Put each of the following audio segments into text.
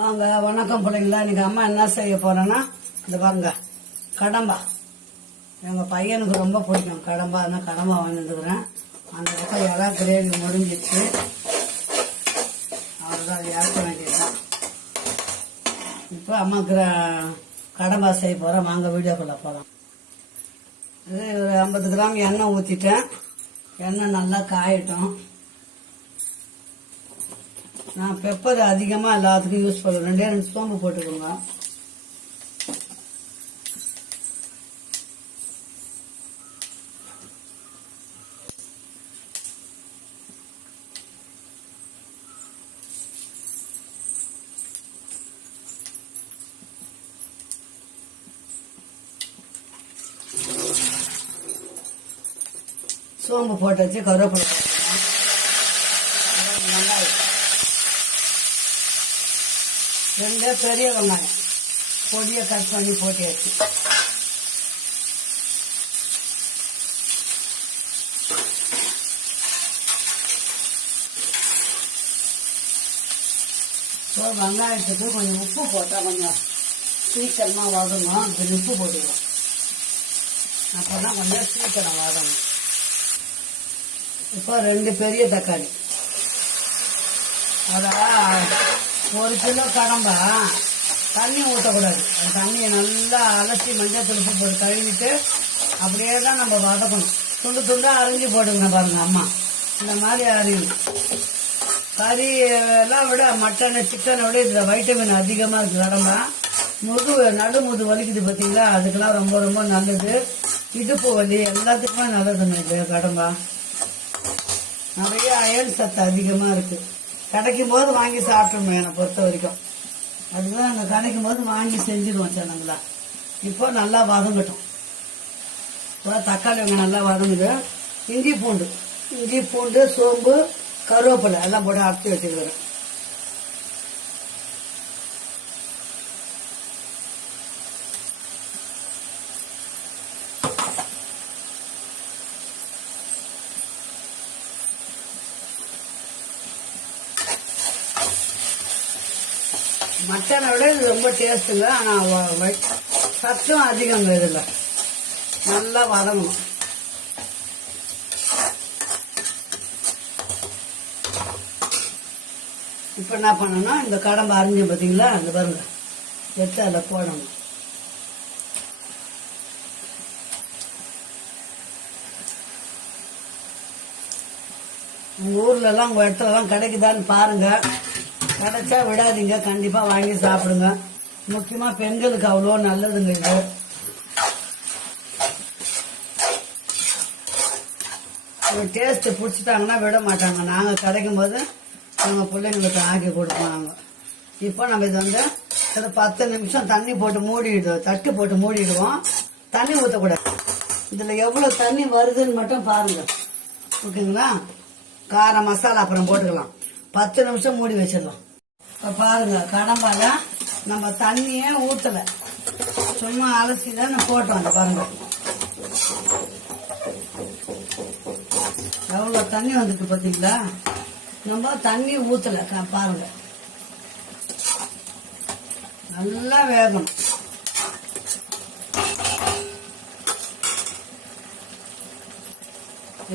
வாங்க, வணக்கம் பிள்ளைங்களா. இன்னைக்கு அம்மா என்ன செய்ய போறேன்னா, இந்த பாருங்க கடம்பா. எங்க பையனுக்கு ரொம்ப பிடிக்கும் கடம்பா. அதனால் கடம்பா வாங்கிட்டுருக்குறேன். அந்த பக்கம் இறா கிரேவி முடிஞ்சிச்சு. அவ்வளோதான், அது இறக்க வேண்டியதுதான். இப்போ அம்மா கடம்பா செய்ய போகிறேன். வாங்க வீடியோக்குள்ளே போகலாம். இது ஒரு 50 கிராம் எண்ணெய் ஊற்றிட்டேன். எண்ணெய் நல்லா காயட்டும். நான் பெப்பர் அதிகமாக எல்லாத்துக்கும் யூஸ் பண்ணுவேன். 2 சோம்பு போட்டுக்கோங்க. சோம்பு போட்டு வச்சு கருவேப்பிலை போட்டுக்கலாம். வெங்காயம் 2 பெரிய வெங்காயம் பொடியை கட் பண்ணி போட்டியாச்சு. வெங்காயத்துக்கு கொஞ்சம் உப்பு போட்டால் கொஞ்சம் சீக்கிரமாக வதங்கும். கொஞ்சம் உப்பு போட்டுக்கலாம். அப்போதான் கொஞ்சம் சீக்கிரம் வதங்கும். இப்போ 2 பெரிய தக்காளி. அதான் 1 கிலோ கடம்பா தண்ணி ஊற்றக்கூடாது. அந்த தண்ணியை நல்லா அலசி மஞ்சள் தூள் போட்டு கழுவிட்டு அப்படியே தான் நம்ம வதக்கணும். துண்டு துண்டாக அரிஞ்சு போட்டுக்கணும். பாருங்க அம்மா இந்த மாதிரி அரியும். கறி எல்லாம் விட மட்டனு சிக்கனை விட இதில் வைட்டமின் அதிகமாக இருக்குது. கடம்பா நடுமுது வலிக்குது பார்த்தீங்களா, அதுக்கெல்லாம் ரொம்ப ரொம்ப நல்லது. இடுப்பு வலி எல்லாத்துக்குமே நல்லதுங்க இது கடம்பா. நிறைய அயல் சத்து அதிகமாக இருக்குது. கிடைக்கும் போது வாங்கி சாப்பிட்டோம். என்னை பொறுத்த வரைக்கும் அதுதான் அங்கே கிடைக்கும் போது வாங்கி செஞ்சிடுவோம் சொன்னாங்களா. இப்போ நல்லா வதங்கட்டும். இப்போ தக்காளி வெங்காயம் நல்லா வதங்குது. இஞ்சி பூண்டு சோம்பு கருவேப்பிலை எல்லாம் போட்டு அரைச்சி வச்சுக்கிறேன். மட்டனை விட இது ரொம்ப டேஸ்ட்டுங்க. ஆனால் சத்தும் அதிகங்க இதில். நல்லா வதங்கணும். இப்போ என்ன பண்ணணும்னா, இந்த கடம்பை அரிஞ்சு பார்த்தீங்களா, அந்த பாருங்க எடுத்து அதில் போடணும். உங்கள் ஊர்லலாம் உங்கள் இடத்துலலாம் கிடைக்குதான்னு பாருங்கள். கிடைச்சா விடாதீங்க, கண்டிப்பாக வாங்கி சாப்பிடுங்க. முக்கியமாக பெண்களுக்கு அவ்வளோ நல்லதுங்க இது. ஒரு டேஸ்ட்டு பிடிச்சிட்டாங்கன்னா விட மாட்டாங்க. நாங்கள் கிடைக்கும் போது நாங்கள் பிள்ளைங்களுக்கு ஆக்கி கொடுப்பாங்க. இப்போ நம்ம இது வந்து ஒரு 10 நிமிஷம் தண்ணி போட்டு மூடிடுவோம். தட்டு போட்டு மூடிடுவோம். தண்ணி ஊற்றக்கூடாது. இதில் எவ்வளோ தண்ணி வருதுன்னு மட்டும் பாருங்கள். ஓகேங்களா. காரம் மசாலா அப்புறம் போட்டுக்கலாம். 10 நிமிஷம் மூடி வச்சிடலாம். இப்போ பாருங்க, கடம்பால நம்ம தண்ணியே ஊற்றலை, சும்மா அலசி தான் போட்டோம். அந்த பாருங்க எவ்வளோ தண்ணி வந்துட்டு பார்த்தீங்களா. நம்ம தண்ணி ஊற்றலை. பாருங்க நல்லா வேகணும்.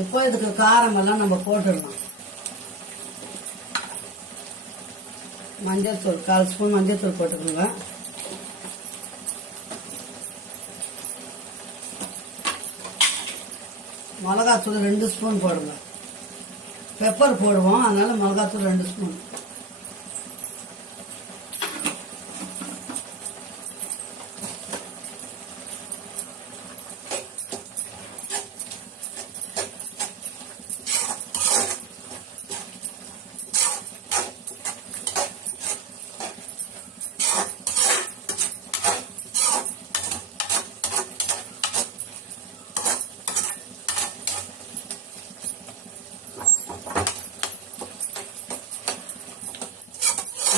இப்போ இதுக்கு காரம் எல்லாம் நம்ம போட்டுடலாம். மஞ்சள் தூள் 1/4 ஸ்பூன் மஞ்சள் தூள் போட்டுக்கோங்க. மிளகாத்தூள் 2 ஸ்பூன் போடுங்க. பெப்பர் போடுவோம், அதனால மிளகாத்தூள் 2 ஸ்பூன்.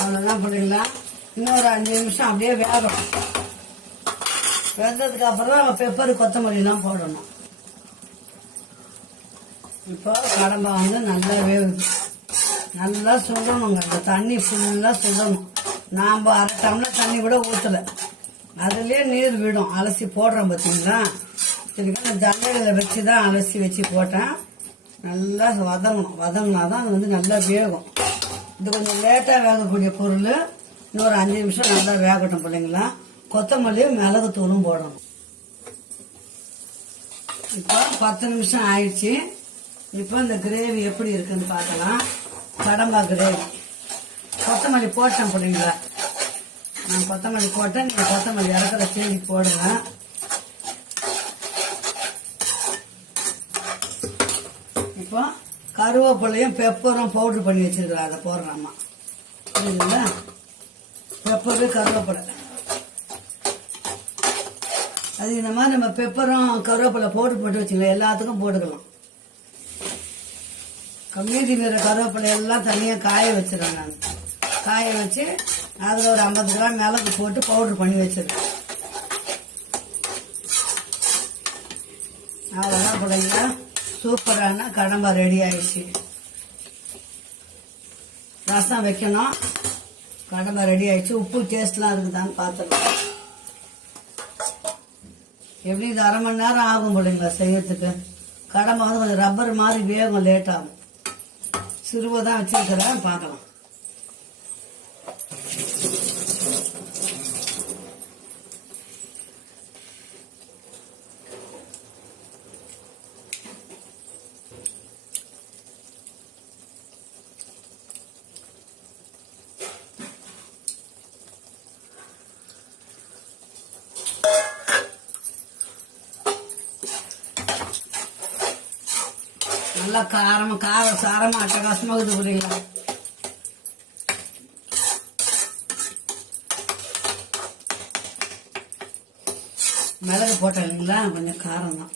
அவ்வளோதான் பண்ணுறீங்களா. இன்னொரு 5 நிமிஷம் அப்படியே வேகணும். வெந்ததுக்கு அப்புறம் தான் பெப்பர் கொத்தமல்லிலாம் போடணும். இப்போ கடம்பா வந்து நல்லா வேகுது. நல்லா சுடணுங்க. இந்த தண்ணி ஃபுல்லாக சுடணும். நாம் அரை டம்ளர் தண்ணி கூட ஊற்றலை, அதுலேயே நீர் விடும். அலசி போடுறோம் பார்த்தீங்களா, இதுக்கு நான் ஜல்லையில் வச்சு தான் அலசி வச்சு போட்டேன். நல்லா வதங்கணும், வதங்கினா தான் அது வந்து நல்லா வேகும். இது கொஞ்சம் லேட்டாக வேகக்கூடிய பொருள். இன்னொரு 5 நிமிஷம் நல்லா வேகட்டும் பிள்ளைங்களா. கொத்தமல்லியும் மிளகு தூளும் போடணும். இப்போ 10 நிமிஷம் ஆயிடுச்சு. இப்போ இந்த கிரேவி எப்படி இருக்குன்னு பார்க்கலாம். கடம்பா கிரேவி. கொத்தமல்லி போட்டேன் பிள்ளைங்களா, நான் கொத்தமல்லி போட்டேன். நீங்கள் கொத்தமல்லி இறக்குற சீனி போடுங்க. இப்போ கருவேப்பிலையும் பெப்பரும் பவுடர் பண்ணி வச்சிருக்கிறேன், அதை போடுறாம்மா. புரியுதுங்களா? பெப்பரு கருவேப்பிலை அது இந்த மாதிரி நம்ம பெப்பரும் கருவேப்பிலை பவுடர் போட்டு வச்சுக்கலாம். எல்லாத்துக்கும் போட்டுக்கலாம். மீதி மீற கருவேப்பிலை எல்லாம் தனியாக காய வச்சிருவேன். நான் காய வச்சு அதில் ஒரு 50 கிராம் மிளகு போட்டு பவுடர் பண்ணி வச்சிருக்கேன். அவ்வளோதான் பிள்ளைங்களா, சூப்பரான கடம்பா ரெடி ஆயிடுச்சு. ரசம் வைக்கணும். கடம்பா ரெடி ஆயிடுச்சு. உப்பு டேஸ்ட்லாம் இருக்குதான்னு பார்த்துக்கலாம். எப்படி இது 1/2 மணி நேரம் ஆகும் பிள்ளைங்களா செய்யறதுக்கு. கடம்பா வந்து கொஞ்சம் ரப்பர் மாதிரி வேகும், லேட் ஆகும். சிறுவை தான் வச்சிருக்கிறேன், பார்க்கலாம். நல்லா காரமா அட்டகாசமா இருக்குது புரியுங்களா. மிளகு போட்டேன் இல்லைங்களா, கொஞ்சம் காரம் தான்.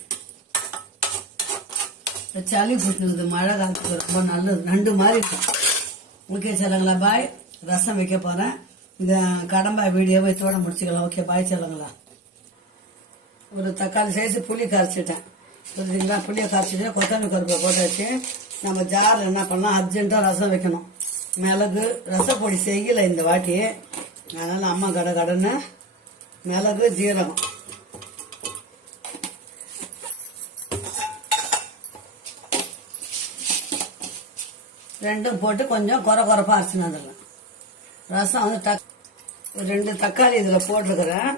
சளி பிடிச்சிருக்குது, மழை காலத்துக்கு ரொம்ப நல்லது, நண்டு மாதிரி இருக்கும். ஓகே சொல்லுங்களா, பாய். ரசம் வைக்க போறேன். இந்த கடம்பா வீடியோவை இதோட முடிச்சுக்கலாம். ஓகே பாய் சொல்லுங்களா. ஒரு தக்காளி சைஸ் புளி கரைச்சிட்டேன், புரியுதுங்களா. புளியை கரைச்சிட்டு கொத்தமல்லி கருப்பை போட்டாச்சு. நம்ம ஜாரில் என்ன பண்ணலாம், அர்ஜென்ட்டாக ரசம் வைக்கணும். மிளகு ரசப்பொடி செய்யலை இந்த வாட்டி, அதனால அம்மா கடன்னு மிளகு ஜீரகம் ரெண்டும் போட்டு கொஞ்சம் குறைப்பா அரைச்சின்னு வந்துடலாம். ரசம் வந்து 2 தக்காளி இதில் போட்டிருக்கிறேன்.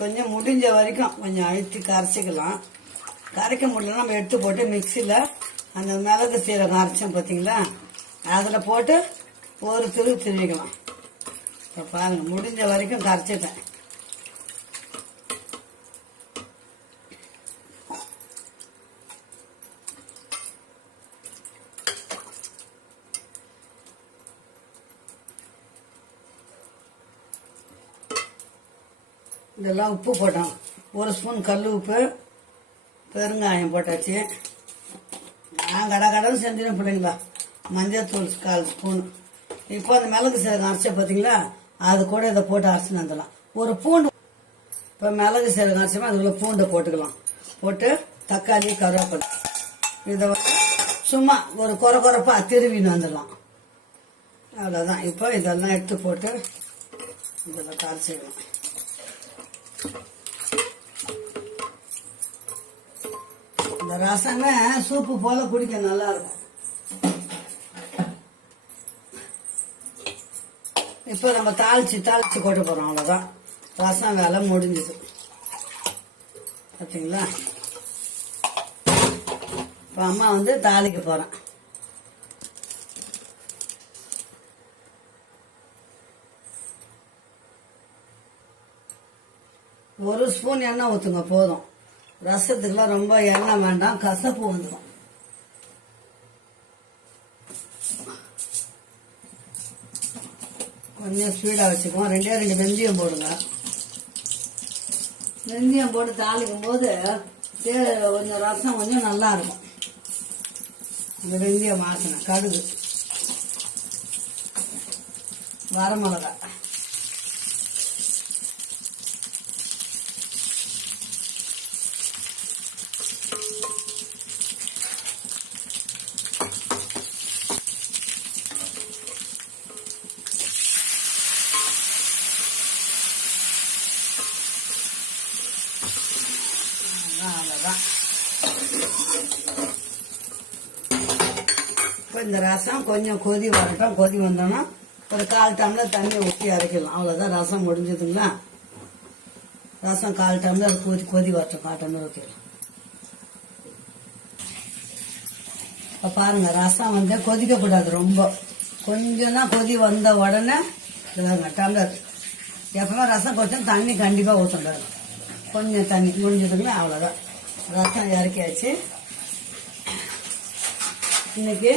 கொஞ்சம் முடிஞ்ச வரைக்கும் கொஞ்சம் அழுத்தி கரைச்சிக்கலாம். கரைக்க முடியலன்னா நம்ம எடுத்து போட்டு மிக்சியில் அந்த மிளகு சீரகம் அரைச்சோம் பார்த்தீங்களா, அதில் போட்டு ஒரு திருவிக்கலாம். இப்போ பாருங்க, முடிஞ்ச வரைக்கும் கரைச்சிட்டேன். இதெல்லாம் உப்பு போட்டோம். 1 ஸ்பூன் கல் உப்பு, பெருங்காயம் போட்டாச்சு. நான் கடன்னு செஞ்சிடும் பிள்ளைங்களா. மஞ்சள் தூள் 1/4 ஸ்பூன். இப்போ அந்த மிளகு சீரகம் அரைச்ச பார்த்தீங்களா, அது கூட இதை போட்டு அரைச்சின்னு வந்துடலாம். ஒரு பூண்டு, இப்போ மிளகு சீரகம் அரைச்சோமா அதுக்குள்ள பூண்டை போட்டுக்கலாம். போட்டு தக்காளி கருவேப்பிலை இதை சும்மா ஒரு குறைப்பா திருவின்னு வந்துடலாம். அவ்வளோதான். இப்போ இதெல்லாம் எடுத்து போட்டு இதெல்லாம் கரைச்சிடலாம். இந்த ரசமே சூப்பு போல குடிக்க நல்லா இருக்கும். இப்போ நம்ம தாளிச்சு கொட்ட போறோம். அவ்வளவுதான், ரசம் வேலை முடிஞ்சுது. பார்த்தீங்களா. இப்போ அம்மா வந்து தாளிக்க போறேன். ஒரு ஸ்பூன் எண்ணெய் ஊற்றுங்க போதும். ரசத்துக்குலாம் ரொம்ப எண்ணெய் வேண்டாம், கசப்பு வந்துடும். கொஞ்சம் ஸ்பீடாக வச்சுக்குவோம். 2 வெந்தயம் போடுங்க. வெந்தயம் போட்டு தாளிக்கும் போது கொஞ்சம் ரசம் கொஞ்சம் நல்லா இருக்கும். இந்த வெந்தயம் வாசனை, கடுகு, வரமிளகாய், இப்போ இந்த ரசம் கொஞ்சம் கொதி வரட்டும். கொதி வந்தோன்னா ஒரு 1/4 டம்ளர் தண்ணி ஊற்றி அரைக்கலாம். அவ்வளோதான், ரசம் முடிஞ்சதுங்களா. ரசம் 1/4 டம்ளர் கொதி வரட்டும். 1/4 டம்ளர் ஊற்றிடலாம். இப்போ பாருங்க, ரசம் வந்து கொதிக்கக்கூடாது ரொம்ப. கொஞ்சம் தான் கொதி வந்த உடனே டம்ளர். எப்பவுமே ரசம் கொஞ்சம் தண்ணி கண்டிப்பாக ஊற்றக்கூடாது. கொஞ்சம் தண்ணி முடிஞ்சதுங்களா. அவ்வளோதான், ரசம் இறக்கியாச்சு. இன்னைக்கு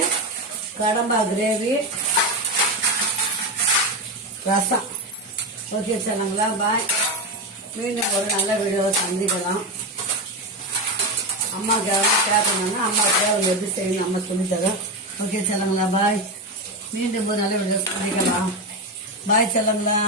கடம்பா கிரேவி ரசம். ஓகே சொல்லுங்களா. பாய். மீண்டும் ஒரு நல்ல வீடியோவை சந்திக்கலாம். அம்மாவுக்கு கேட்கணும்னா அம்மாவுக்கு எப்படி செய்யணும் அம்மா சொல்லித்தரோம். ஓகே சொல்லுங்களா. பாய். மீண்டும் ஒரு நல்ல வீடியோ சந்திக்கலாம். பாய் சொல்லுங்களா.